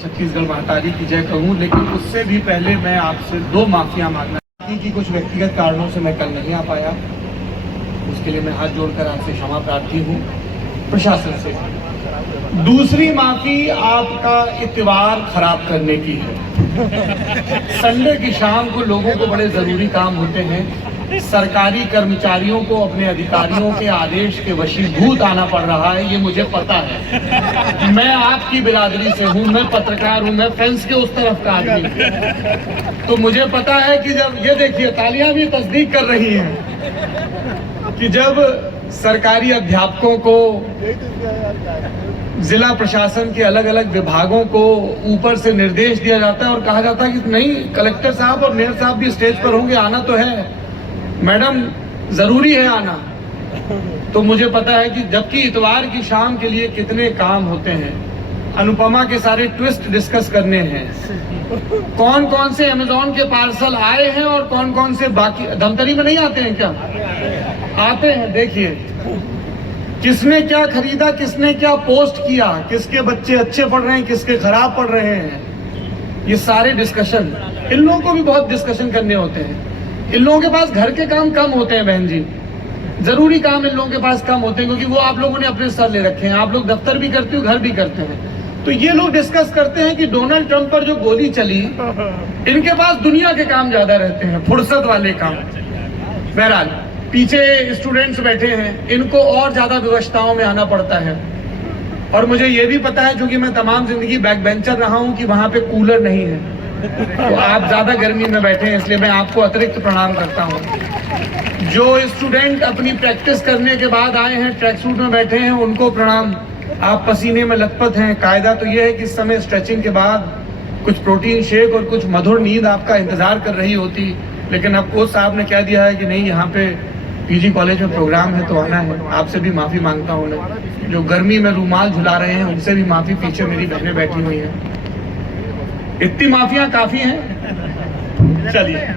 छत्तीसगढ़ महातारी की जय कहूँ, लेकिन उससे भी पहले मैं आपसे 2 माफियाँ मांगना कि कुछ व्यक्तिगत कारणों से मैं कल नहीं आ पाया। उसके लिए मैं हाथ जोड़कर आपसे क्षमा प्रार्थी हूँ प्रशासन से। दूसरी माफी आपका इतवार खराब करने की है। संडे की शाम को लोगों को बड़े जरूरी काम होते हैं। सरकारी कर्मचारियों को अपने अधिकारियों के आदेश के वशीभूत आना पड़ रहा है, ये मुझे पता है। मैं आपकी बिरादरी से हूं, मैं पत्रकार हूं, मैं फेंस के उस तरफ का आदमी हूं। तो मुझे पता है कि जब ये देखिए तालियां भी तस्दीक कर रही हैं कि जब सरकारी अध्यापकों को, जिला प्रशासन के अलग अलग विभागों को ऊपर से निर्देश दिया जाता है और कहा जाता है कि नहीं, कलेक्टर साहब और मेयर साहब भी स्टेज पर होंगे, आना तो है मैडम, जरूरी है आना। तो मुझे पता है कि जबकि इतवार की शाम के लिए कितने काम होते हैं, अनुपमा के सारे ट्विस्ट डिस्कस करने हैं, कौन कौन से अमेज़न के पार्सल आए हैं और कौन कौन से बाकी। धमतरी में नहीं आते हैं क्या? आते हैं। देखिए किसने क्या खरीदा, किसने क्या पोस्ट किया, किसके बच्चे अच्छे पढ़ रहे हैं, किसके खराब पढ़ रहे हैं, ये सारे डिस्कशन इन लोगों को भी बहुत डिस्कशन करने होते हैं। इन लोगों के पास घर के काम कम होते हैं बहन जी, जरूरी काम इन लोगों के पास कम होते हैं, क्योंकि वो आप लोगों ने अपने सर ले रखे हैं। आप लोग दफ्तर भी करते हो, घर भी करते हैं। तो ये लोग डिस्कस करते हैं कि डोनाल्ड ट्रंप पर जो गोली चली, इनके पास दुनिया के काम ज्यादा रहते हैं, फुर्सत वाले काम। बहरहाल पीछे स्टूडेंट्स बैठे हैं, इनको और ज्यादा व्यवस्थाओं में आना पड़ता है। और मुझे ये भी पता है, क्योंकि मैं तमाम जिंदगी बैक बेंचर रहा हूं, कि वहां पे कूलर नहीं है, तो आप ज्यादा गर्मी में बैठे हैं, इसलिए मैं आपको अतिरिक्त प्रणाम करता हूं। जो स्टूडेंट अपनी प्रैक्टिस करने के बाद आए हैं, ट्रैक सूट में बैठे हैं, उनको प्रणाम। आप पसीने में लथपथ हैं। कायदा तो यह है कि इस समय स्ट्रेचिंग के बाद कुछ प्रोटीन शेक और कुछ मधुर नींद आपका इंतजार कर रही होती, लेकिन अब कोच साहब ने कह दिया है कि नहीं, यहाँ पे पीजी कॉलेज में प्रोग्राम है तो आना है। आपसे भी माफी मांगता हूँ। जो गर्मी में रूमाल झुला रहे हैं उनसे भी माफी। पीछे मेरी बहनें बैठी हुई हैं। इतनी माफियां काफी हैं। चलिए,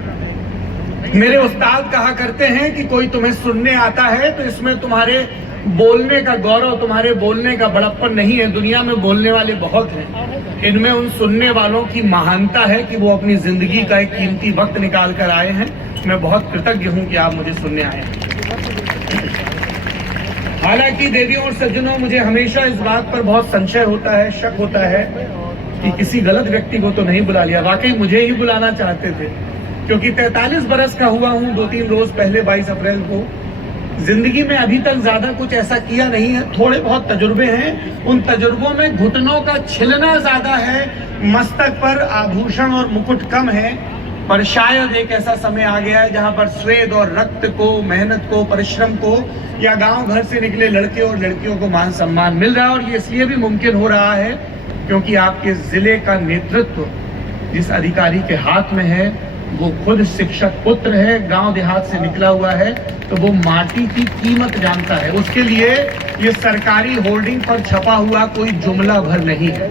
मेरे उस्ताद कहा करते हैं कि कोई तुम्हें सुनने आता है तो इसमें तुम्हारे बोलने का गौरव, तुम्हारे बोलने का बड़प्पन नहीं है। दुनिया में बोलने वाले बहुत हैं, इनमें उन सुनने वालों की महानता है कि वो अपनी जिंदगी का एक कीमती वक्त निकाल कर आए हैं। मैं बहुत कृतज्ञ हूं कि आप मुझे सुनने आए हैं। हालांकि देवियों और सज्जनों, मुझे हमेशा इस बात पर बहुत संशय होता है, शक होता है कि किसी गलत व्यक्ति को तो नहीं बुला लिया। वाकई मुझे ही बुलाना चाहते थे, क्योंकि 43 बरस का हुआ हूं। 2-3 रोज पहले 22 अप्रैल को जिंदगी में अभी तक ज्यादा कुछ ऐसा किया नहीं है। थोड़े बहुत तजुर्बे हैं, उन तजुर्बों में घुटनों का छिलना ज्यादा है, मस्तक पर आभूषण और मुकुट कम है। पर शायद एक ऐसा समय आ गया है जहां पर स्वेद और रक्त को, मेहनत को, परिश्रम को, या गांव घर से निकले लड़के और लड़कियों को मान सम्मान मिल रहा है। और ये इसलिए भी मुमकिन हो रहा है क्योंकि आपके जिले का नेतृत्व जिस अधिकारी के हाथ में है, वो खुद शिक्षक पुत्र है, गांव देहात से निकला हुआ है, तो वो माटी की कीमत जानता है। उसके लिए ये सरकारी होर्डिंग पर छपा हुआ कोई जुमला भर नहीं है।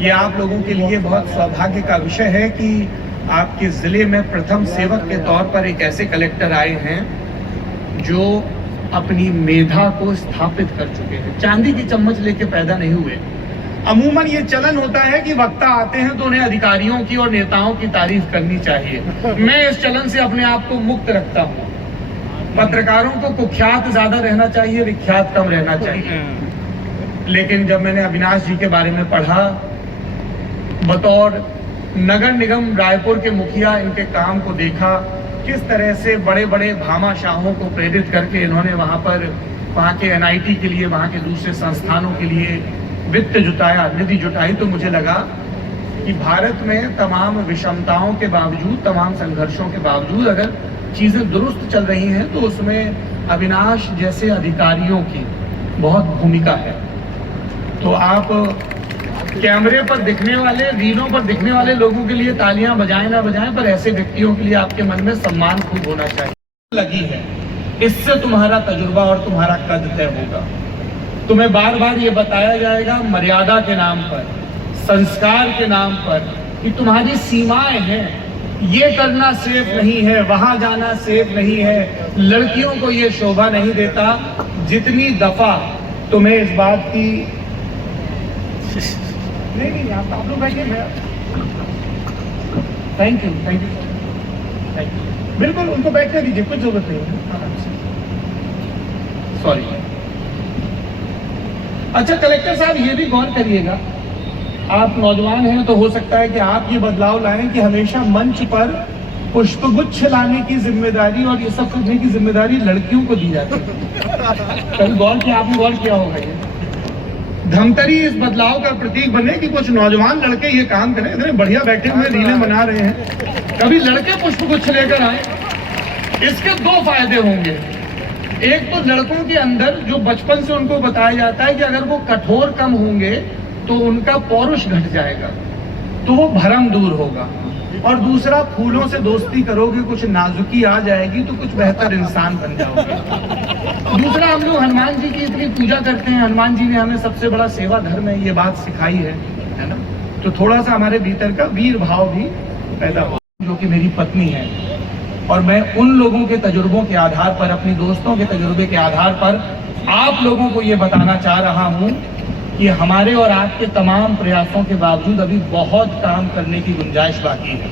ये आप लोगों के लिए बहुत सौभाग्य का विषय है कि आपके जिले में प्रथम सेवक के तौर पर एक ऐसे कलेक्टर आए हैं जो अपनी मेधा को स्थापित कर चुके हैं। चांदी की चम्मच लेके पैदा नहीं हुए। अमूमन ये चलन होता है कि वक्ता आते हैं तो उन्हें अधिकारियों की और नेताओं की तारीफ करनी चाहिए। मैं इस चलन से अपने आप को मुक्त रखता हूँ। पत्रकारों को कुख्यात ज्यादा रहना चाहिए, विख्यात कम रहना चाहिए। लेकिन जब मैंने अविनाश जी के बारे में पढ़ा, बतौर नगर निगम रायपुर के मुखिया इनके काम को देखा, किस तरह से बड़े बड़े भामाशाहों को प्रेरित करके इन्होंने वहाँ के NIT के लिए, वहाँ के दूसरे संस्थानों के लिए वित्त जुटाया, निधि जुटाई, तो मुझे लगा कि भारत में तमाम विषमताओं के बावजूद, तमाम संघर्षों के बावजूद अगर चीजें दुरुस्त चल रही हैं तो उसमें अविनाश जैसे अधिकारियों की बहुत भूमिका है। तो आप कैमरे पर दिखने वाले, रीलों पर दिखने वाले लोगों के लिए तालियां बजाएं ना बजाएं, पर ऐसे व्यक्तियों के लिए आपके मन में सम्मान खूब होना चाहिए। लगी है, इससे तुम्हारा तजुर्बा और तुम्हारा कद तय होगा। तुम्हें बार बार ये बताया जाएगा मर्यादा के नाम पर, संस्कार के नाम पर, कि तुम्हारी सीमाएं हैं, ये करना सेफ नहीं है, वहां जाना सेफ नहीं है। लड़कियों को ये शोभा नहीं देता। जितनी दफा तुम्हें इस बात की नहीं आप लोग बैठिए, मैं थैंक यू बिल्कुल उनको बैठने दीजिए, कुछ जरूरत नहीं है। सॉरी। अच्छा कलेक्टर साहब ये भी गौर करिएगा, आप नौजवान हैं तो हो सकता है कि आप ये बदलाव लाएं कि हमेशा मंच पर पुष्पगुच्छ लाने की जिम्मेदारी और ये सब करने की जिम्मेदारी लड़कियों को दी जाती है। कभी गौर किया, आपने गौर किया होगा ये धमतरी इस बदलाव का प्रतीक बने कि कुछ नौजवान लड़के ये काम करें, इतने बढ़िया बैठे हुए रीलें बना रहे हैं, कभी लड़के पुष्पगुच्छ लेकर आए। इसके दो फायदे होंगे, एक तो लड़कों के अंदर जो बचपन से उनको बताया जाता है कि अगर वो कठोर कम होंगे तो उनका पौरुष घट जाएगा, तो वो भरम दूर होगा, और दूसरा फूलों से दोस्ती करोगे, कुछ नाजुकी आ जाएगी तो कुछ बेहतर इंसान बन जाओगे। दूसरा, हम लोग हनुमान जी की इतनी पूजा करते हैं, हनुमान जी ने हमें सबसे बड़ा सेवा धर्म है ये बात सिखाई है ना, तो थोड़ा सा हमारे भीतर का वीर भाव भी पैदा हो, जो कि मेरी पत्नी है। और मैं उन लोगों के तजुर्बों के आधार पर, अपनी दोस्तों के तजुर्बे के आधार पर आप लोगों को ये बताना चाह रहा हूं कि हमारे और आपके तमाम प्रयासों के बावजूद अभी बहुत काम करने की गुंजाइश बाकी है।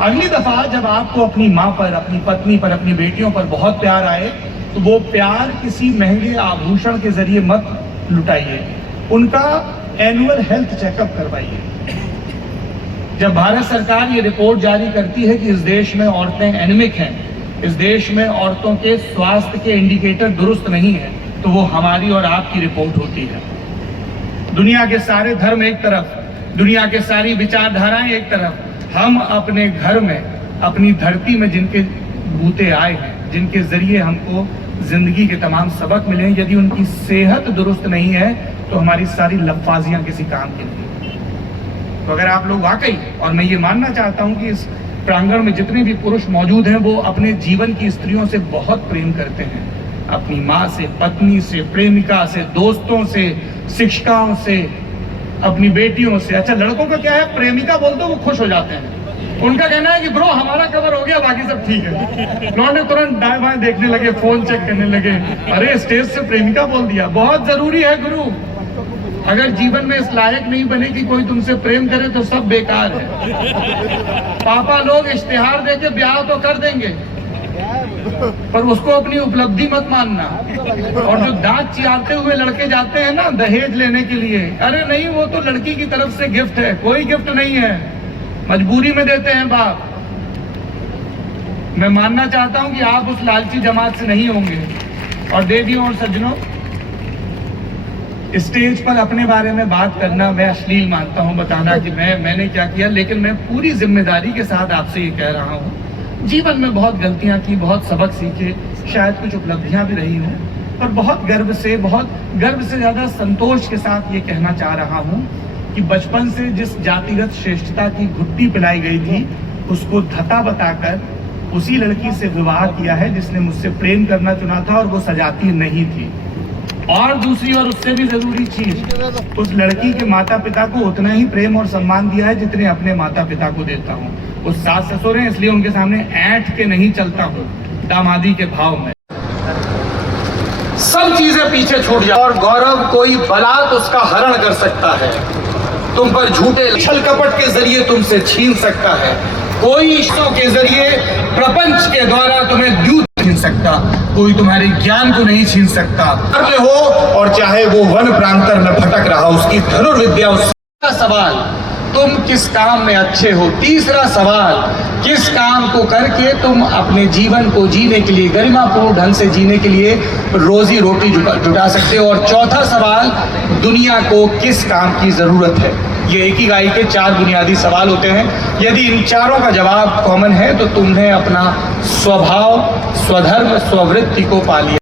अगली दफा जब आपको अपनी माँ पर, अपनी पत्नी पर, अपनी बेटियों पर बहुत प्यार आए तो वो प्यार किसी महंगे आभूषण के जरिए मत लुटाइए, उनका एनुअल हेल्थ चेकअप करवाइए। जब भारत सरकार ये रिपोर्ट जारी करती है कि इस देश में औरतें एनीमिक हैं, इस देश में औरतों के स्वास्थ्य के इंडिकेटर दुरुस्त नहीं है, तो वो हमारी और आपकी रिपोर्ट होती है। दुनिया के सारे धर्म एक तरफ, दुनिया के सारी विचारधाराएं एक तरफ, हम अपने घर में, अपनी धरती में जिनके बूते आए हैं, जिनके जरिए हमको जिंदगी के तमाम सबक मिले हैं, यदि उनकी सेहत दुरुस्त नहीं है तो हमारी सारी लफ्फाजियां किसी काम की नहीं। तो अगर आप लोग वाकई, और मैं ये मानना चाहता हूं कि इस प्रांगण में जितने भी पुरुष मौजूद हैं वो अपने जीवन की स्त्रियों से बहुत प्रेम करते हैं, अपनी माँ से, पत्नी से, प्रेमिका से, दोस्तों से, शिक्षिकाओं से, अपनी बेटियों से। अच्छा लड़कों का क्या है, प्रेमिका बोलते वो खुश हो जाते हैं, उनका कहना है कि ब्रो हमारा कवर हो गया, बाकी सब ठीक है। लौंडे तुरंत दाएं बाएं देखने लगे, फोन चेक करने लगे, अरे स्टेज से प्रेमिका बोल दिया। बहुत जरूरी है गुरु, अगर जीवन में इस लायक नहीं बने कि कोई तुमसे प्रेम करे तो सब बेकार है। पापा लोग इश्तिहार देके ब्याह तो कर देंगे पर उसको अपनी उपलब्धि मत मानना। और जो दांत चियारते हुए लड़के जाते हैं ना दहेज लेने के लिए, अरे नहीं, वो तो लड़की की तरफ से गिफ्ट है, कोई गिफ्ट नहीं है, मजबूरी में देते हैं बाप। मैं मानना चाहता हूं कि आप उस लालची जमात से नहीं होंगे। और देवियों और सज्जनों, स्टेज पर अपने बारे में बात करना मैं अश्लील मानता हूं, बताना कि मैंने क्या किया, लेकिन मैं पूरी जिम्मेदारी के साथ आपसे ये कह रहा हूं, जीवन में बहुत गलतियां की, बहुत सबक सीखे, शायद कुछ उपलब्धियां भी रही हों, पर बहुत गर्व से ज्यादा संतोष के साथ ये कहना चाह रहा हूं कि बचपन से जिस जातिगत श्रेष्ठता की घुट्टी पिलाई गई थी उसको धता बताकर उसी लड़की से विवाह किया है जिसने मुझसे प्रेम करना चुना था, और वो सजाती नहीं थी। और दूसरी और उससे भी जरूरी चीज, उस लड़की के माता पिता को उतना ही प्रेम और सम्मान दिया है जितने अपने माता पिता को देता हूँ। वो सास ससुर हैं, इसलिए उनके सामने ऐंठ के नहीं चलता हूँ, दामादी के भाव में। सब चीजें पीछे छूट जाए और गौरव कोई बलात् उसका हरण कर सकता है, तुम पर झूठे छल कपट के जरिए तुमसे छीन सकता है, कोई इश्कों के जरिए प्रपंच के द्वारा तुम्हें द्यूत छीन सकता, कोई तुम्हारे ज्ञान को नहीं छीन सकता। हो और चाहे वो वन प्रांतर में भटक रहा, उसकी धनुर्विद्या। उसका सवाल, तुम किस काम में अच्छे हो। तीसरा सवाल, किस काम को करके तुम अपने जीवन को जीने के लिए, गरिमापूर्ण ढंग से जीने के लिए रोजी रोटी जुटा सकते हो। और चौथा सवाल, दुनिया को किस काम की जरूरत है। ये इकिगाई के 4 बुनियादी सवाल होते हैं। यदि इन चारों का जवाब कॉमन है तो तुमने अपना स्वभाव, स्वधर्म, स्ववृत्ति को पा लिया।